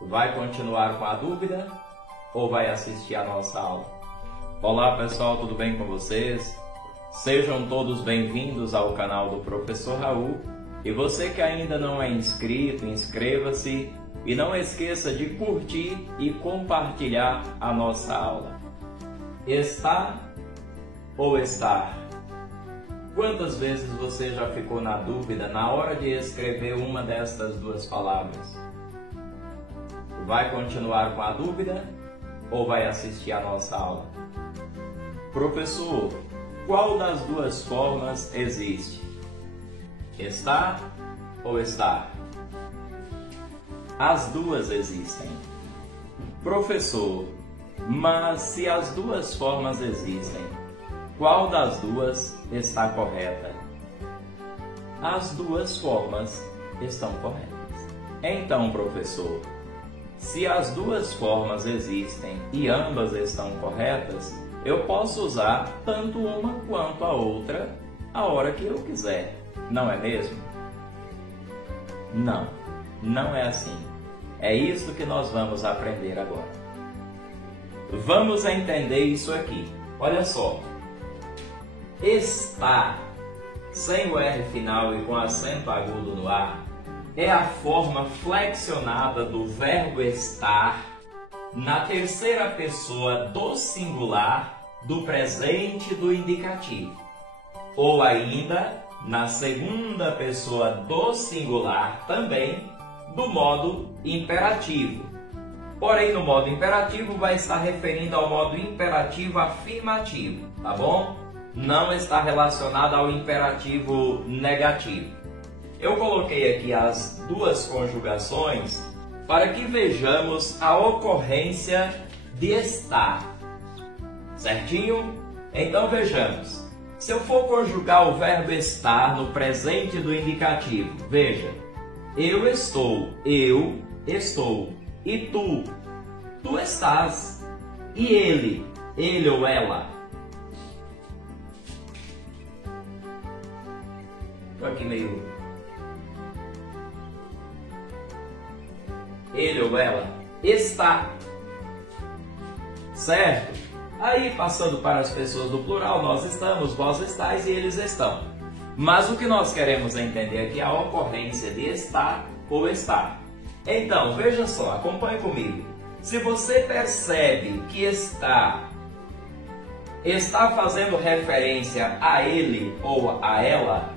Vai continuar com a dúvida ou vai assistir a nossa aula? Olá pessoal, tudo bem com vocês? Sejam todos bem-vindos ao canal do Professor Raul. E você que ainda não é inscrito, inscreva-se e não esqueça de curtir e compartilhar a nossa aula. Está ou estar? Quantas vezes você já ficou na dúvida na hora de escrever uma destas duas palavras? Vai continuar com a dúvida ou vai assistir a nossa aula? Professor, qual das duas formas existe? Está ou estar? As duas existem. Professor, mas se as duas formas existem, qual das duas está correta? As duas formas estão corretas. Então, professor, se as duas formas existem e ambas estão corretas, eu posso usar tanto uma quanto a outra a hora que eu quiser, não é mesmo? Não, não é assim. É isso que nós vamos aprender agora. Vamos entender isso aqui. Olha só. Estar, sem o R final e com acento agudo no A, é a forma flexionada do verbo estar na terceira pessoa do singular do presente do indicativo, ou ainda na segunda pessoa do singular também do modo imperativo. Porém, no modo imperativo vai estar referindo ao modo imperativo afirmativo, tá bom? Não está relacionado ao imperativo negativo. Eu coloquei aqui as duas conjugações para que vejamos a ocorrência de estar. Certinho? Então vejamos. Se eu for conjugar o verbo estar no presente do indicativo, veja. Eu estou. E tu estás. E ele ou ela. Estou aqui meio... Ele ou ela está. Certo? Aí, passando para as pessoas do plural, nós estamos, vós estáis e eles estão. Mas o que nós queremos entender aqui é a ocorrência de estar ou estar. Então, veja só, acompanhe comigo. Se você percebe que está fazendo referência a ele ou a ela,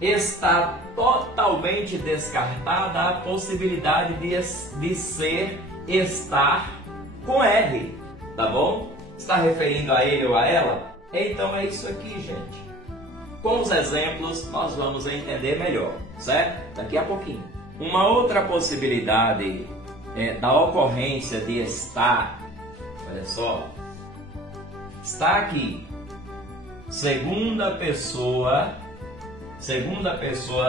está totalmente descartada a possibilidade de ser estar com R, tá bom? Está referindo a ele ou a ela? Então é isso aqui, gente. Com os exemplos nós vamos entender melhor, certo? Daqui a pouquinho. Uma outra possibilidade da ocorrência de estar, olha só, está aqui, segunda pessoa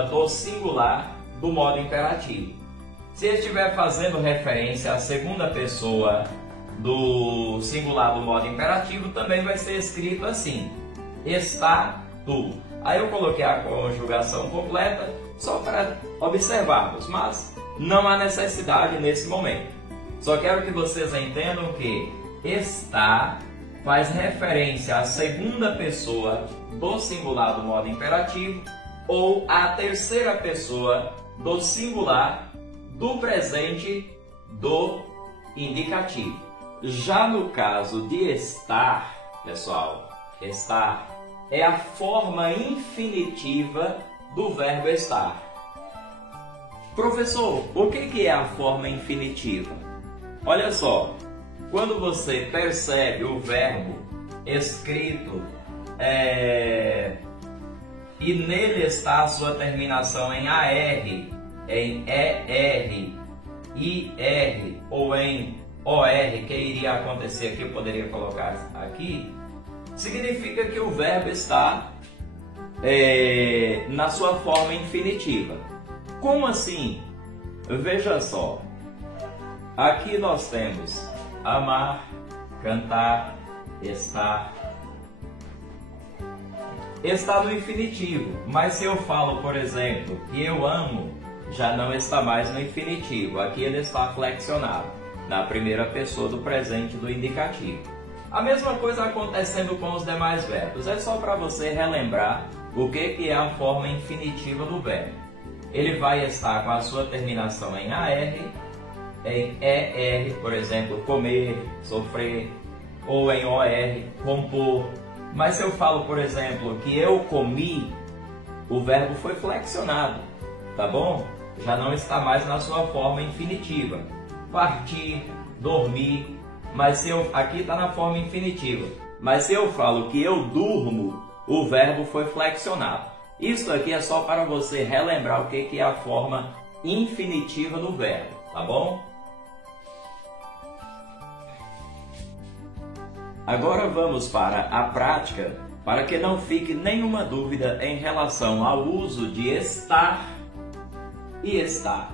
do singular do modo imperativo. Se estiver fazendo referência à segunda pessoa do singular do modo imperativo, também vai ser escrito assim: está tu. Aí eu coloquei a conjugação completa só para observarmos, mas não há necessidade nesse momento. Só quero que vocês entendam que está faz referência à segunda pessoa do singular do modo imperativo ou à terceira pessoa do singular do presente do indicativo. Já no caso de estar, pessoal, estar é a forma infinitiva do verbo estar. Professor, o que é a forma infinitiva? Olha só, quando você percebe o verbo escrito e nele está a sua terminação em AR, em ER, IR ou em OR, que iria acontecer aqui, eu poderia colocar aqui, significa que o verbo está na sua forma infinitiva. Como assim? Veja só, aqui nós temos amar, cantar, estar. Está no infinitivo, mas se eu falo, por exemplo, que eu amo já não está mais no infinitivo. Aqui ele está flexionado, na primeira pessoa do presente do indicativo. A mesma coisa acontecendo com os demais verbos. É só para você relembrar o que é a forma infinitiva do verbo. Ele vai estar com a sua terminação em AR, em ER, por exemplo, comer, sofrer, ou em OR, compor. Mas se eu falo, por exemplo, que eu comi, o verbo foi flexionado, tá bom? Já não está mais na sua forma infinitiva. Partir, dormir, mas se eu aqui está na forma infinitiva. Mas se eu falo que eu durmo, o verbo foi flexionado. Isso aqui é só para você relembrar o que é a forma infinitiva do verbo, tá bom? Agora vamos para a prática, para que não fique nenhuma dúvida em relação ao uso de estar e estar.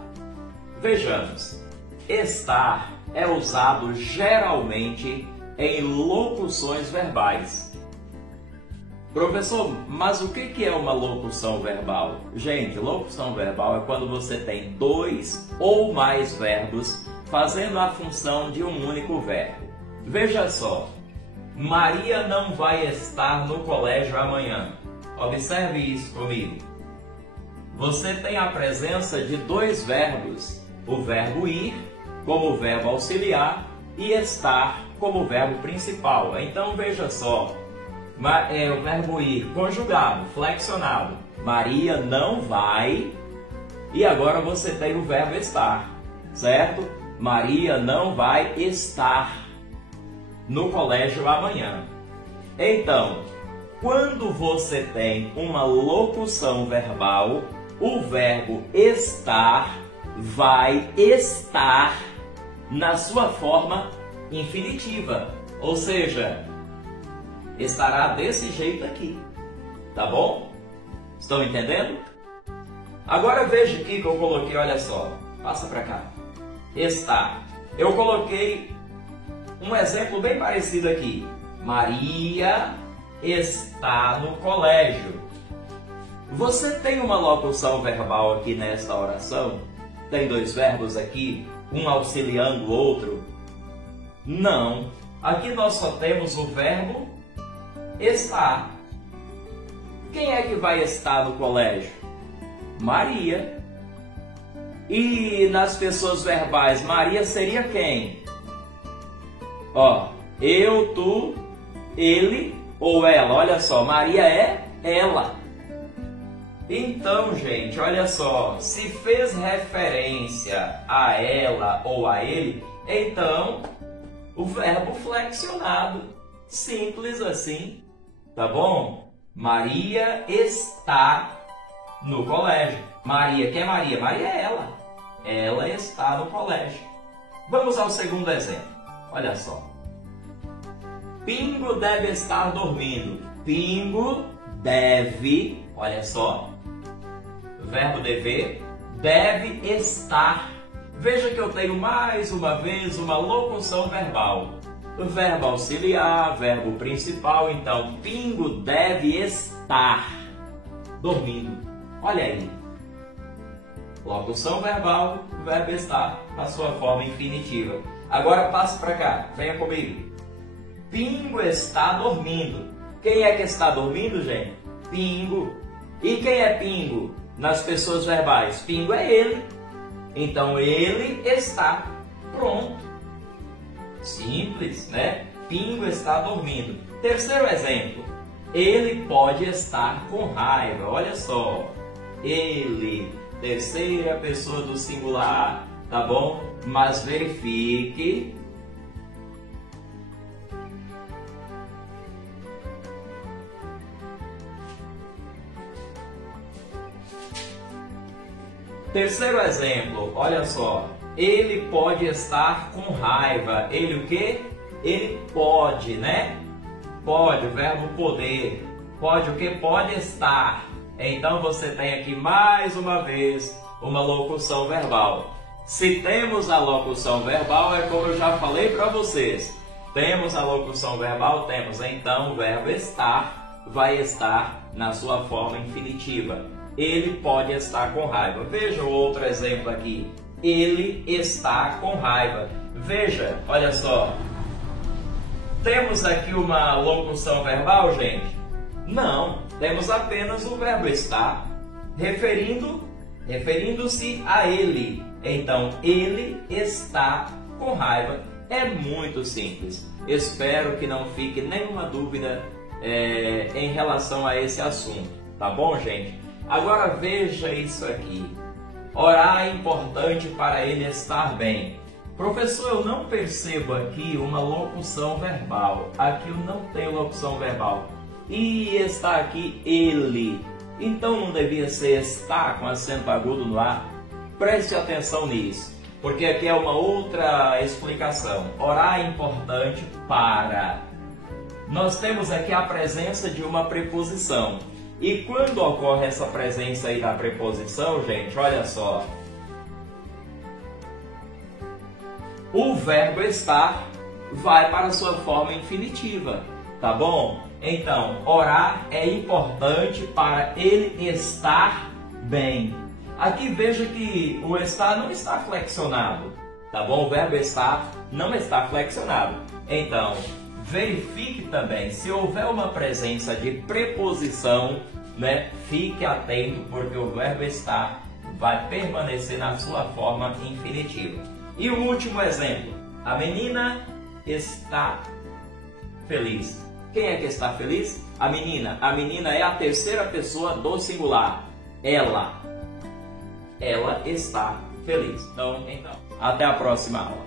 Vejamos, estar é usado geralmente em locuções verbais. Professor, mas o que é uma locução verbal? Gente, locução verbal é quando você tem dois ou mais verbos fazendo a função de um único verbo. Veja só, Maria não vai estar no colégio amanhã. Observe isso comigo. Você tem a presença de dois verbos, o verbo ir como verbo auxiliar e estar como verbo principal. Então veja só, o verbo ir conjugado, flexionado. Maria não vai, e agora você tem o verbo estar, certo? Maria não vai estar no colégio amanhã. Então, quando você tem uma locução verbal, o verbo estar vai estar na sua forma infinitiva, ou seja, estará desse jeito aqui, tá bom? Estão entendendo? Agora veja aqui que eu coloquei, olha só, passa para cá, estar. Eu coloquei um exemplo bem parecido aqui. Maria está no colégio. Você tem uma locução verbal aqui nesta oração? Tem dois verbos aqui, um auxiliando o outro? Não. Aqui nós só temos o verbo estar. Quem é que vai estar no colégio? Maria. E nas pessoas verbais, Maria seria quem? Ó, eu, tu, ele ou ela. Olha só, Maria é ela. Então, gente, olha só, se fez referência a ela ou a ele, então o verbo flexionado. Simples assim, tá bom? Maria está no colégio. Maria, quem é Maria? Maria é ela. Ela está no colégio. Vamos ao segundo exemplo. Olha só. Pingo deve estar dormindo. Pingo deve, olha só, verbo dever, deve estar. Veja que eu tenho mais uma vez uma locução verbal. Verbo auxiliar, verbo principal, então Pingo deve estar dormindo. Olha aí. Locução verbal, verbo estar na sua forma infinitiva. Agora passe para cá, venha comigo. Pingo está dormindo. Quem é que está dormindo, gente? Pingo. E quem é Pingo nas pessoas verbais? Pingo é ele. Então ele está. Pronto. Simples, né? Pingo está dormindo. Terceiro exemplo. Ele pode estar com raiva. Olha só. Ele, terceira pessoa do singular, tá bom? Mas verifique. Terceiro exemplo, olha só. Ele pode estar com raiva. Ele o quê? Ele pode, né? Pode, o verbo poder. Pode o quê? Pode estar. Então você tem aqui mais uma vez uma locução verbal. Se temos a locução verbal, é como eu já falei para vocês. Temos a locução verbal? Temos. Então o verbo estar vai estar na sua forma infinitiva. ele pode estar com raiva. Veja o outro exemplo aqui. Ele está com raiva. Veja, olha só. Temos aqui uma locução verbal, gente? Não, temos apenas o verbo estar, referindo-se a ele. Então, ele está com raiva. É muito simples. Espero que não fique nenhuma dúvida em relação a esse assunto. Tá bom, gente? Agora veja isso aqui. Orar é importante para ele estar bem. Professor, eu não percebo aqui uma locução verbal. Aqui eu não tenho locução verbal. E está aqui ele. Então não devia ser estar com acento agudo no A? Preste atenção nisso, porque aqui é uma outra explicação. Orar é importante para... Nós temos aqui a presença de uma preposição. E quando ocorre essa presença aí da preposição, gente, olha só. O verbo estar vai para a sua forma infinitiva, tá bom? Então, orar é importante para ele estar bem. Aqui veja que o estar não está flexionado, tá bom? O verbo estar não está flexionado. Então, verifique também, se houver uma presença de preposição, né? Fique atento, porque o verbo estar vai permanecer na sua forma infinitiva. E o último exemplo, a menina está feliz. Quem é que está feliz? A menina. A menina é a terceira pessoa do singular. Ela está feliz. Então, até a próxima aula.